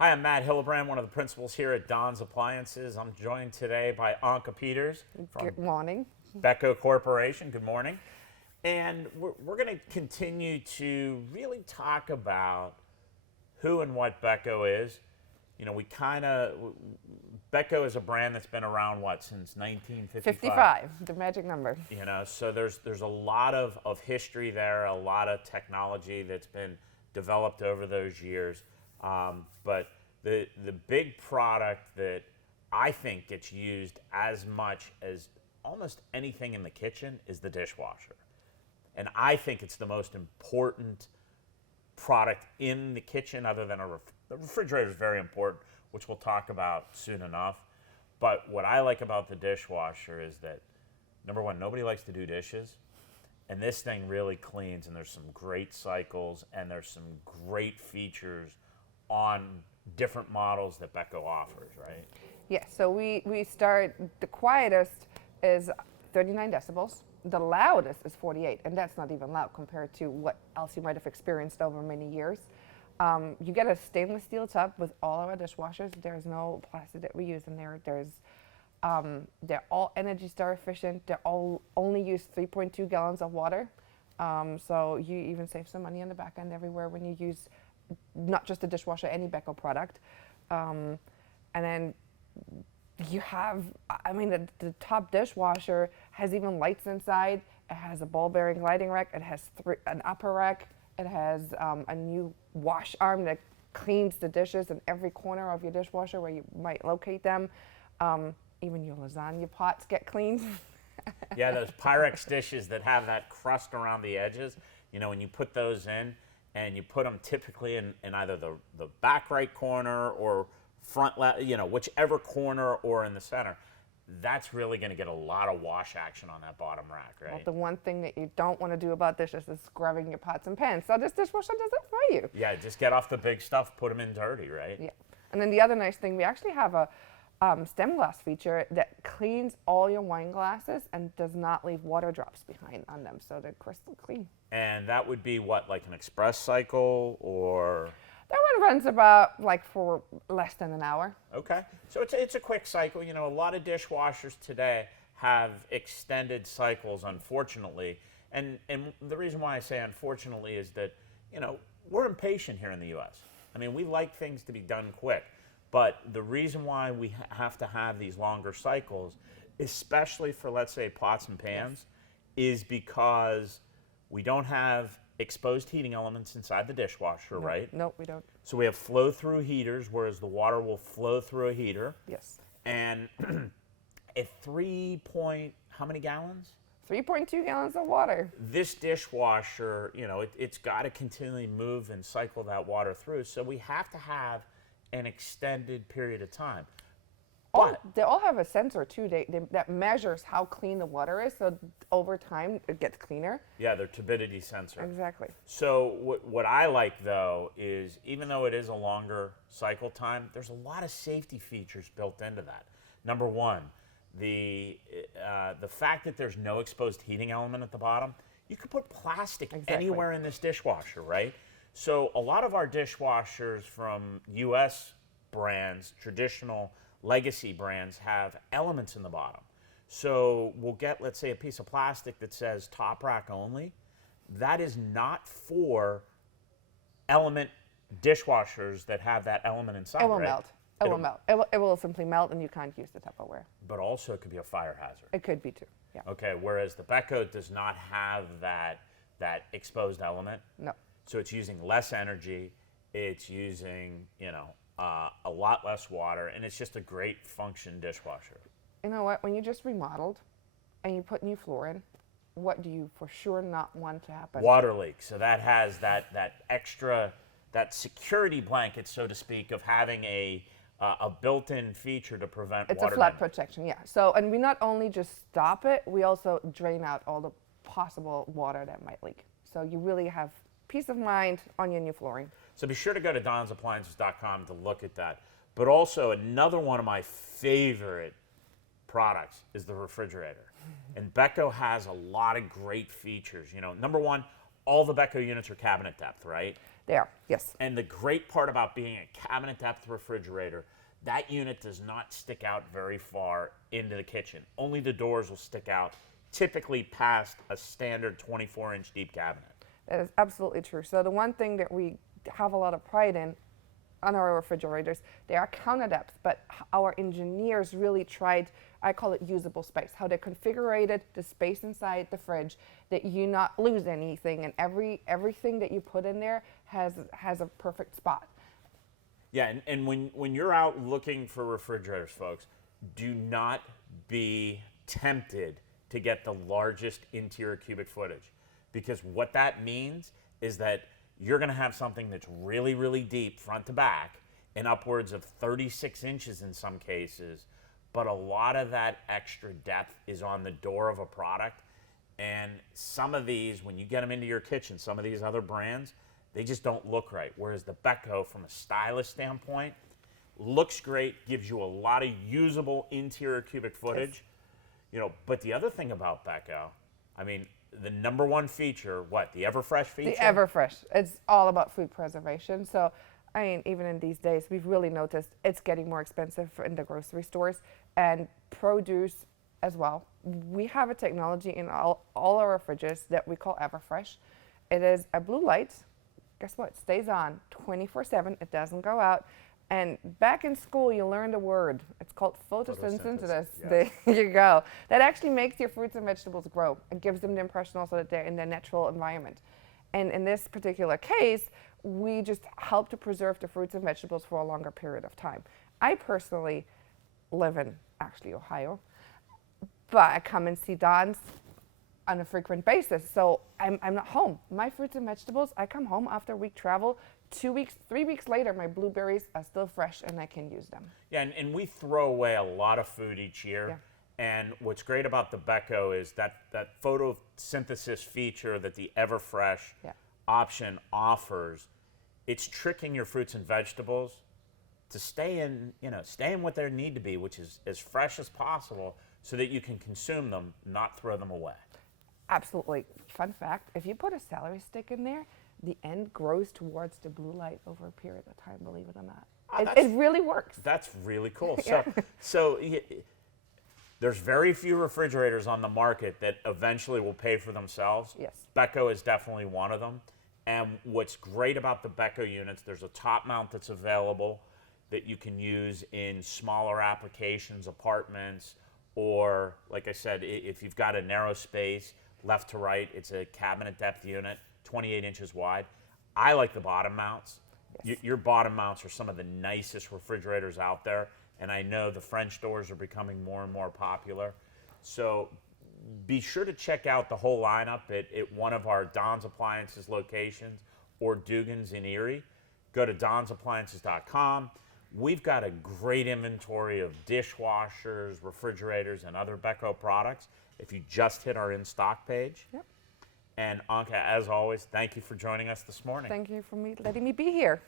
Hi, I'm Matt Hillebrand, one of the principals here at Don's Appliances. I'm joined today by Anke Peters from Good morning. Beko Corporation. Good morning. And we're going to continue to really talk about who and what Beko is. You know, Beko is a brand that's been around, since 1955? 55, the magic number. You know, so there's a lot of history there, a lot of technology that's been developed over those years. But the big product that I think gets used as much as almost anything in the kitchen is the dishwasher. And I think it's the most important product in the kitchen, other than the refrigerator is very important, which we'll talk about soon enough. But what I like about the dishwasher is that, number one, nobody likes to do dishes. And this thing really cleans, and there's some great cycles, and there's some great features on different models that Beko offers, right? Yeah, so we start, the quietest is 39 decibels. The loudest is 48, and that's not even loud compared to what else you might have experienced over many years. You get a stainless steel tub with all of our dishwashers. There's no plastic that we use in there. They're all Energy Star efficient. They all only use 3.2 gallons of water. So you even save some money on the back end everywhere when you use not just the dishwasher, any Beko product. And then you have, the top dishwasher has even lights inside. It has a ball bearing lighting rack. It has an upper rack. It has a new wash arm that cleans the dishes in every corner of your dishwasher where you might locate them. Even your lasagna pots get cleaned. Yeah, those Pyrex dishes that have that crust around the edges, you know, when you put those in, and you put them typically in either the back right corner or front left, you know, whichever corner or in the center, that's really going to get a lot of wash action on that bottom rack, right? Well, the one thing that you don't want to do about dishes is scrubbing your pots and pans. So this dishwasher does it for you. Yeah, just get off the big stuff, put them in dirty, right? Yeah. And then the other nice thing, we actually have a stem glass feature that cleans all your wine glasses and does not leave water drops behind on them, so they're crystal clean. And that would be what, like an express cycle, or? That one runs about for less than an hour. Okay, so it's a quick cycle. You know, a lot of dishwashers today have extended cycles, unfortunately. And the reason why I say unfortunately is that, you know, we're impatient here in the U.S. I mean, we like things to be done quick. But the reason why we have to have these longer cycles, especially for, let's say, pots and pans, is because we don't have exposed heating elements inside the dishwasher, right? No, we don't. So we have flow-through heaters, whereas the water will flow through a heater. Yes. And at how many gallons? 3.2 gallons of water. This dishwasher, you know, it's got to continually move and cycle that water through. So we have to have an extended period of time. They all have a sensor too that measures how clean the water is, so over time it gets cleaner. Yeah, their turbidity sensor. Exactly. So what I like, though, is even though it is a longer cycle time, there's a lot of safety features built into that. Number one, the fact that there's no exposed heating element at the bottom. You could put plastic anywhere in this dishwasher, right? So a lot of our dishwashers from U.S. brands, traditional legacy brands, have elements in the bottom. So we'll get, let's say, a piece of plastic that says top rack only. That is not for element dishwashers that have that element inside, It will right? melt. It will melt. It will simply melt, and you can't use the Tupperware. But also it could be a fire hazard. It could be too, yeah. Okay, whereas the Beko does not have that exposed element. No. So it's using less energy, it's using, you know, a lot less water, and it's just a great function dishwasher. You know what? When you just remodeled and you put new floor in, what do you for sure not want to happen? Water leak. So that has that extra, that security blanket, so to speak, of having a built-in feature to prevent water It's a flood damage. protection, yeah. So, and we not only just stop it, we also drain out all the possible water that might leak. So you really have peace of mind on your new flooring. So be sure to go to donsappliances.com to look at that. But also, another one of my favorite products is the refrigerator. And Beko has a lot of great features. You know, number one, all the Beko units are cabinet depth, right? They are, yes. And the great part about being a cabinet depth refrigerator, that unit does not stick out very far into the kitchen. Only the doors will stick out, typically past a standard 24-inch deep cabinet. That is absolutely true. So the one thing that we have a lot of pride in on our refrigerators, they are counter depth, but our engineers really tried, I call it usable space, how they configured the space inside the fridge that you not lose anything, and everything that you put in there has a perfect spot. Yeah, and when you're out looking for refrigerators, folks, do not be tempted to get the largest interior cubic footage, because what that means is that you're going to have something that's really, really deep front to back and upwards of 36 inches in some cases, but a lot of that extra depth is on the door of a product. And some of these, when you get them into your kitchen, some of these other brands, they just don't look right. Whereas the Beko, from a stylish standpoint, looks great, gives you a lot of usable interior cubic footage. You know, but the other thing about Beko, I mean, the number one feature, what, the Everfresh feature? The Everfresh. It's all about food preservation. So, I mean, even in these days, we've really noticed it's getting more expensive in the grocery stores, and produce as well. We have a technology in all our fridges that we call Everfresh. It is a blue light. Guess what? It stays on 24/7. It doesn't go out. And back in school, you learned a word. It's called photosynthesis. Yes. There you go. That actually makes your fruits and vegetables grow. It gives them the impression also that they're in their natural environment. And in this particular case, we just help to preserve the fruits and vegetables for a longer period of time. I personally live in actually Ohio, but I come and see Don's on a frequent basis. So I'm not home. My fruits and vegetables, I come home after a week travel. 2 weeks, 3 weeks later, my blueberries are still fresh and I can use them. Yeah, and we throw away a lot of food each year. Yeah. And what's great about the Beko is that photosynthesis feature that the Everfresh option offers. It's tricking your fruits and vegetables to stay in what they need to be, which is as fresh as possible, so that you can consume them, not throw them away. Absolutely. Fun fact, if you put a celery stick in there, the end grows towards the blue light over a period of time, believe it or not. It really works. That's really cool. Yeah. So there's very few refrigerators on the market that eventually will pay for themselves. Yes. Beko is definitely one of them. And what's great about the Beko units, there's a top mount that's available that you can use in smaller applications, apartments, or like I said, if you've got a narrow space, left to right, it's a cabinet depth unit, 28 inches wide. I like the bottom mounts. Yes. Your bottom mounts are some of the nicest refrigerators out there, and I know the French doors are becoming more and more popular. So be sure to check out the whole lineup at one of our Don's Appliances locations or Dugan's in Erie. Go to donsappliances.com. We've got a great inventory of dishwashers, refrigerators, and other Beko products if you just hit our in-stock page. Yep. And Anke, as always, thank you for joining us this morning. Thank you for letting me be here.